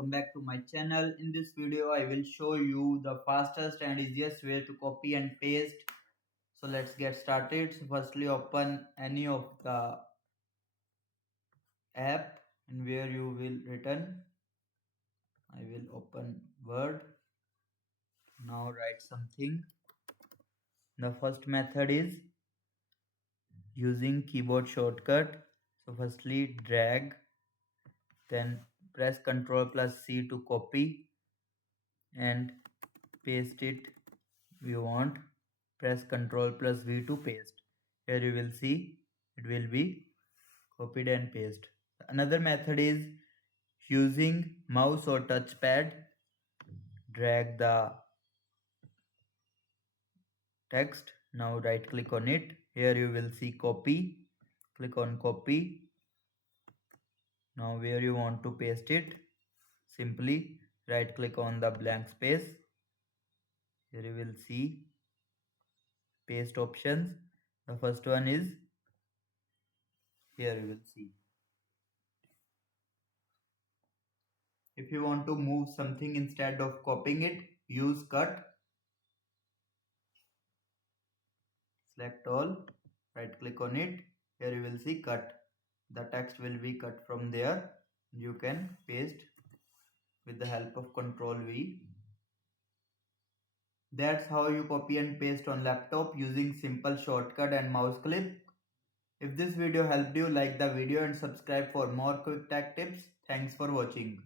welcome back to my channel. In this video I will show you the fastest and easiest way to copy and paste. So let's get started. So firstly open any of the app and where you will written. I will open Word. Now write something. The first method is using keyboard shortcut. So firstly drag, then press Ctrl plus C to copy and paste it. We want press Ctrl plus V to paste. Here you will see it will be copied and paste. Another method is using mouse or touchpad. Drag the text. Now right click on it. Here you will see copy. Click on copy. Now where you want to paste it, simply right click on the blank space. Here you will see paste options. The first one is here you will see. If you want to move something instead of copying it, use cut. Select all, right click on it. Here you will see cut. The text will be cut from there. You can paste with the help of Ctrl V. That's how you copy and paste on laptop using simple shortcut and mouse click. If this video helped you, like the video and subscribe for more quick tech tips. Thanks for watching.